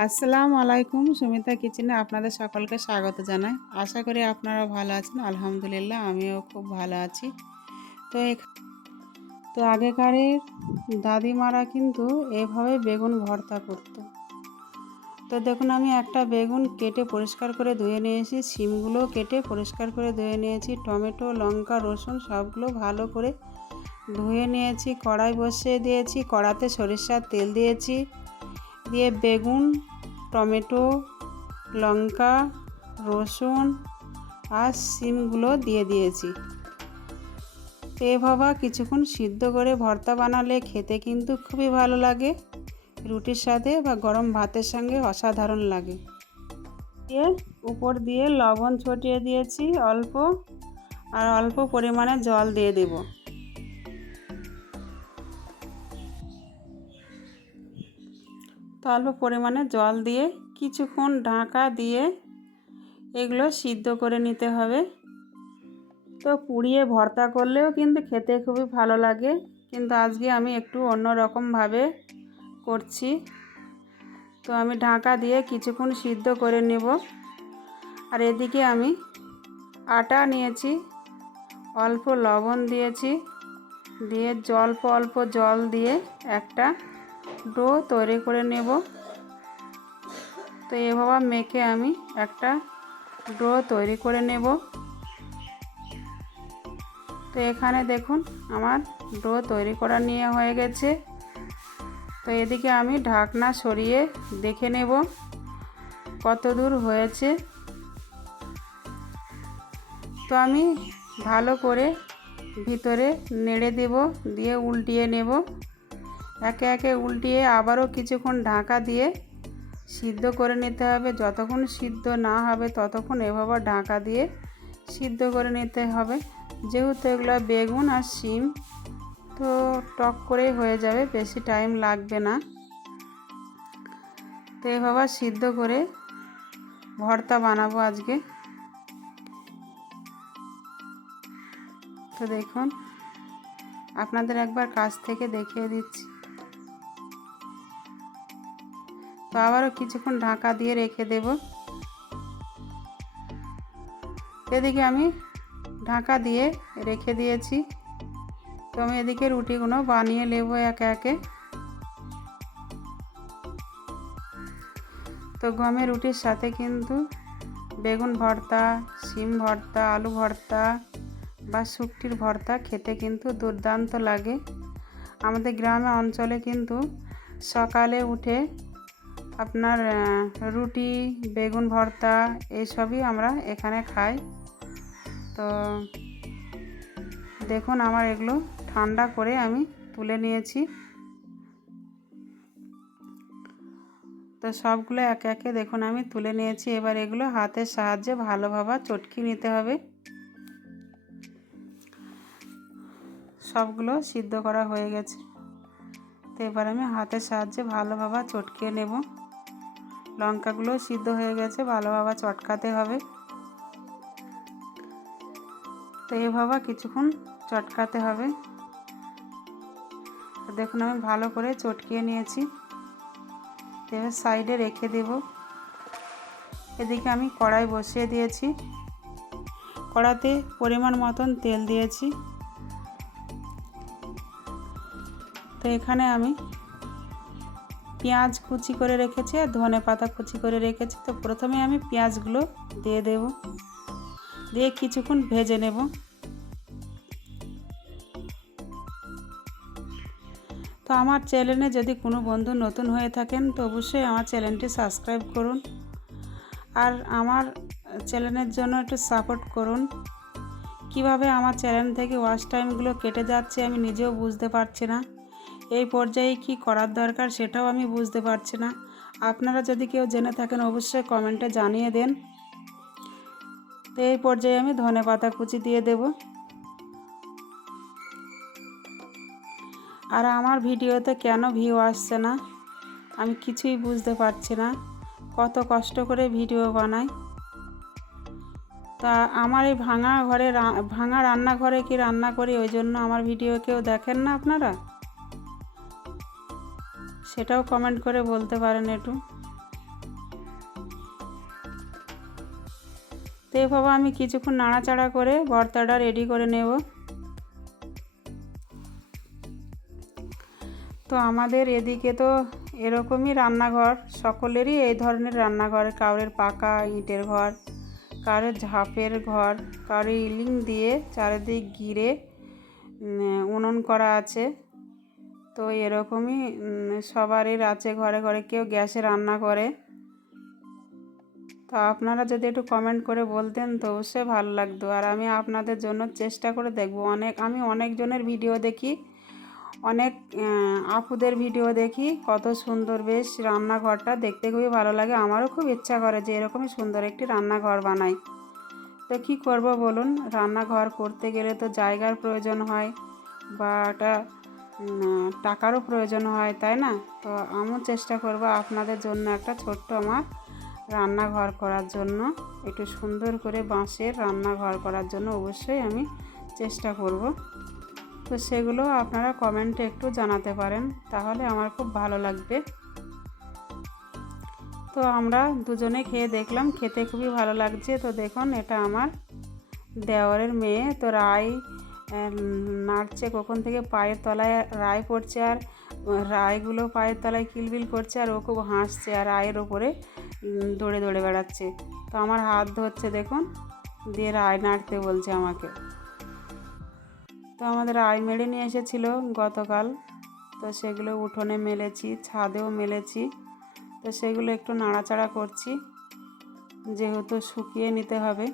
আসসালামু আলাইকুম। সুমিতা কিচেনে আপনাদের সকলকে স্বাগত জানাই। আশা করি আপনারা ভালো আছেন। আলহামদুলিল্লাহ আমিও খুব ভালো আছি। তো আগেকারের দাদিমারা কিন্তু এভাবে বেগুন ভর্তা করতো। তো দেখুন আমি একটা বেগুন কেটে পরিষ্কার করে ধুয়ে নিয়েছি, শিমগুলো কেটে পরিষ্কার করে ধুয়ে নিয়েছি, টমেটো, লঙ্কা, রসুন সবগুলো ভালো করে ধুয়ে নিয়েছি। কড়াই বসিয়ে দিয়েছি, কড়াতে সরিষার তেল দিয়েছি, দিয়ে বেগুন, টমেটো, লঙ্কা, রসুন আর শিমগুলো দিয়ে দিয়েছি। তো এভাবে কিছুক্ষণ সিদ্ধ করে ভর্তা বানালে খেতে কিন্তু খুবই ভালো লাগে, রুটির সাথে বা গরম ভাতের সঙ্গে অসাধারণ লাগে। দিয়ে উপর দিয়ে লবণ ছড়িয়ে দিয়েছি অল্প, আর অল্প পরিমাণে জল দিয়ে দেব। তো অল্প পরিমাণে জল দিয়ে কিছুক্ষণ ঢাকা দিয়ে এগুলো সিদ্ধ করে নিতে হবে। তো পুড়িয়ে ভর্তা করলেও কিন্তু খেতে খুবই ভালো লাগে, কিন্তু আজকে আমি একটু অন্য রকমভাবে করছি। তো আমি ঢাকা দিয়ে কিছুক্ষণ সিদ্ধ করে নেব। আর এদিকে আমি আটা নিয়েছি, অল্প লবণ দিয়েছি, দিয়ে অল্প জল দিয়ে একটা ডো তৈরি করে নেব। তো এভাবে মেখে আমি একটা ডো তৈরি করে নেব। তো এখানে দেখুন আমার ডো তৈরি করা নিয়ে হয়ে গেছে। তো এদিকে আমি ঢাকনা সরিয়ে দেখে নেব কত দূর হয়েছে। তো আমি ভালো করে ভিতরে নেড়ে দেব, দিয়ে উল্টিয়ে নেব। একে একে উল্টিয়ে আবারও কিছুক্ষণ ঢাকা দিয়ে সিদ্ধ করে নিতে হবে। যতক্ষণ সিদ্ধ না হবে ততক্ষণ এভাবে ঢাকা দিয়ে সিদ্ধ করে নিতে হবে। যেহেতু এগুলো বেগুন আর শিম, তো টক করে হয়ে যাবে, বেশি টাইম লাগবে না। তো এভাবে সিদ্ধ করে ভর্তা বানাবো আজকে। তো দেখুন আপনাদের একবার কাছ থেকে দেখিয়ে দিচ্ছি। তো আবারও কিছুক্ষণ ঢাকা দিয়ে রেখে দেব। এদিকে আমি ঢাকা দিয়ে রেখে দিয়েছি। তো আমি এদিকে রুটিগুলো বানিয়ে নেব একে একে। তো গমের রুটির সাথে কিন্তু বেগুন ভর্তা, শিম ভর্তা, আলু ভর্তা বা শুকটির ভর্তা খেতে কিন্তু দুর্দান্ত লাগে। আমাদের গ্রামে অঞ্চলে কিন্তু সকালে উঠে আপনার রুটি, বেগুন ভর্তা এইসবই আমরা এখানে খাই। তো দেখুন আমার এগুলো ঠান্ডা করে আমি তুলে নিয়েছি। তো সবগুলো একে একে দেখুন আমি তুলে নিয়েছি। এবার এগুলো হাতের সাহায্যে ভালোভাবে চটকে নিতে হবে। সবগুলো সিদ্ধ করা হয়ে গেছে। তো এবার আমি হাতের সাহায্যে ভালোভাবে চটকে নেব। লঙ্কাগুলো সিদ্ধ হয়ে গেছে, ভালোভাবে চটকাতে হবে। তো এভাবে কিছুক্ষণ চটকাতে হবে। তো দেখুন আমি ভালো করে চটকিয়ে নিয়েছি। এবার সাইডে রেখে দেব। এদিকে আমি কড়াই বসিয়ে দিয়েছি, কড়াতে পরিমাণ মতন তেল দিয়েছি। তো এখানে আমি পেঁয়াজ কুচি করে রেখেছি আর ধনেপাতা কুচি করে রেখেছি। তো প্রথমে আমি পেঁয়াজগুলো দিয়ে দেব, দিয়ে কিছুক্ষণ ভেজে নেব। তো আমার চ্যানেলে যদি কোনো বন্ধু নতুন হয়ে থাকেন তো অবশ্যই আমার চ্যানেলটি সাবস্ক্রাইব করুন, আর আমার চ্যানেলের জন্য একটু সাপোর্ট করুন। কিভাবে আমার চ্যানেল থেকে ওয়াচ টাইমগুলো কেটে যাচ্ছে আমি নিজেও বুঝতে পারছি না। এই পর্যায়ে কি করার দরকার সেটাও আমি বুঝতে পারছি না। আপনারা যদি কেউ জেনে থাকেন অবশ্যই কমেন্টে জানিয়ে দেন। তো এই পর্যায়ে আমি ধনেপাতা কুচি দিয়ে দেব। আর আমার ভিডিওতে কেন ভিউ আসছে না আমি কিছুই বুঝতে পারছি না। কত কষ্ট করে ভিডিও বানাই। তা আমার এই ভাঙা রান্নাঘরে কি রান্না করি, ওই জন্য আমার ভিডিও কেউ দেখেন না আপনারা? সেটাও কমেন্ট করে বলতে পারেন একটু। তো এভাবে আমি কিছুক্ষণ নাড়াচাড়া করে ভর্তাটা রেডি করে নেব। তো আমাদের এদিকে তো এরকমই রান্নাঘর, সকলেরই এই ধরনের রান্নাঘর, কারোর পাকা ইটের ঘর, কারোর ঝাঁপের ঘর, কারোর ইলিং দিয়ে চারিদিক ঘিরে উনুন করা আছে। তো এরকমই সবারই আছে ঘরে ঘরে, কেউ গ্যাসে রান্না করে। তো আপনারা যদি একটু কমেন্ট করে বলতেন তো অবশ্যই ভালো লাগতো। আর আমি আপনাদের জন্য চেষ্টা করে দেখব। আমি অনেকজনের ভিডিও দেখি, অনেক আপুদের ভিডিও দেখি, কত সুন্দর বেশ রান্নাঘরটা দেখতে খুবই ভালো লাগে। আমারও খুব ইচ্ছা করে যে এরকমই সুন্দর একটি রান্নাঘর বানাই। তো কী করব বলুন, রান্নাঘর করতে গেলে তো জায়গার প্রয়োজন হয় বা একটা টাকারও প্রয়োজন হয়, তাই না? তো আমিও চেষ্টা করব আপনাদের জন্য একটা ছোট্ট আমার রান্নাঘর করার জন্য, একটু সুন্দর করে বাঁশের রান্নাঘর করার জন্য অবশ্যই আমি চেষ্টা করব। তো সেগুলো আপনারা কমেন্টে একটু জানাতে পারেন, তাহলে আমার খুব ভালো লাগবে। তো আমরা দুজনে খেয়ে দেখলাম, খেতে খুবই ভালো লাগছে। তো দেখুন, এটা আমার দেওরের মেয়ে। তো রাই নাড়ছে, কখন থেকে পায়ের তলায় রাই পড়ছে, আর রাইগুলো পায়ের তলায় কিলবিল করছে, আর ও খুব হাসছে আর রায়ের ওপরে দৌড়ে দৌড়ে বেড়াচ্ছে। তো আমার হাত ধরছে দেখুন, দিয়ে রাই নাড়তে বলছে আমাকে। তো আমাদের রাই মেরে নিয়ে এসেছিলো গতকাল। তো সেগুলো উঠোনে মেলেছি, ছাদেও মেলেছি। তো সেগুলো একটু নাড়াচাড়া করছি, যেহেতু শুকিয়ে নিতে হবে।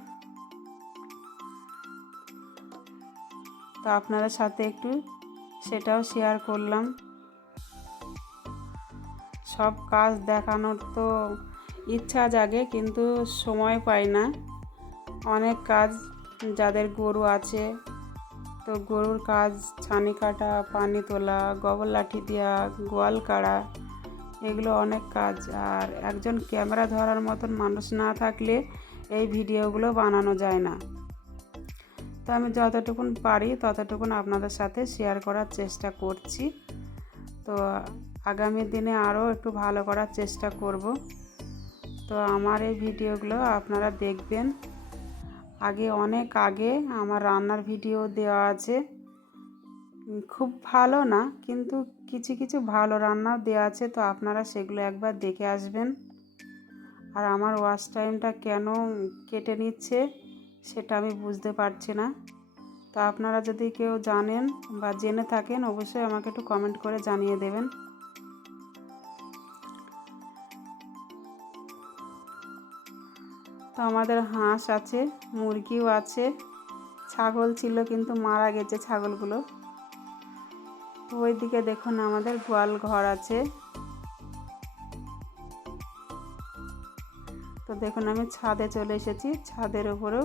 তো আপনাদের সাথে একটু সেটাও শেয়ার করলাম। সব কাজ দেখানোর তো ইচ্ছা জাগে, কিন্তু সময় পাই না। অনেক কাজ, যাদের গরু আছে তো গরুর কাজ, ছানি কাটা, পানি তোলা, গোবর লাঠি দেওয়া, গোয়াল কাড়া, এগুলো অনেক কাজ। আর একজন ক্যামেরা ধরার মতন মানুষ না থাকলে এই ভিডিওগুলো বানানো যায় না। তো আমি যতটুকুন পারি ততটুকুন আপনাদের সাথে শেয়ার করার চেষ্টা করছি। তো আগামী দিনে আরও একটু ভালো করার চেষ্টা করব। তো আমার এই ভিডিওগুলো আপনারা দেখবেন। অনেক আগে আমার রান্নার ভিডিও দেওয়া আছে, খুব ভালো না, কিন্তু কিছু কিছু ভালো রান্নাও দেওয়া আছে। তো আপনারা সেগুলো একবার দেখে আসবেন। আর আমার ওয়াচ টাইমটা কেন কেটে নিচ্ছে সেটা আমি বুঝতে পারছি না। তো আপনারা যদি কেউ জানেন বা জেনে থাকেন অবশ্যই আমাকে একটু কমেন্ট করে জানিয়ে দেবেন। তো আমাদের হাঁস আছে, মুরগিও আছে, ছাগল ছিল কিন্তু মারা গেছে ছাগলগুলো। তো ওইদিকে দেখুন আমাদের গোয়াল ঘর আছে। তো দেখুন আমি ছাদে চলে এসেছি, ছাদের উপরেও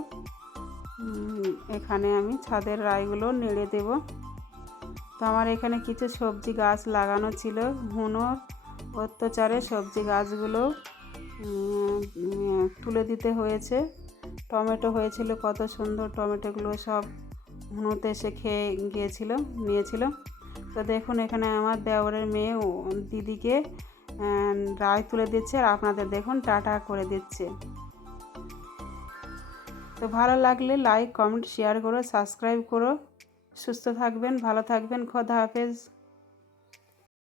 এখানে আমি ছাদের রাইগুলো নেড়ে দেব। তো আমার এখানে কিছু সবজি গাছ লাগানো ছিল, হুনোর অত্যাচারে সবজি গাছগুলো তুলে দিতে হয়েছে। টমেটো হয়েছিল, কত সুন্দর টমেটোগুলো সব হুনোতে এসে খেয়ে নিয়েছিল। তো দেখুন এখানে আমার দেওরের মেয়ে দিদিকে রায় তুলে দিচ্ছে, আর আপনাদের দেখুন টাটা করে দিচ্ছে। তো ভালো লাগলে লাইক, কমেন্ট, শেয়ার করো, সাবস্ক্রাইব করো। সুস্থ থাকবেন, ভালো থাকবেন, খোদা হাফেজ।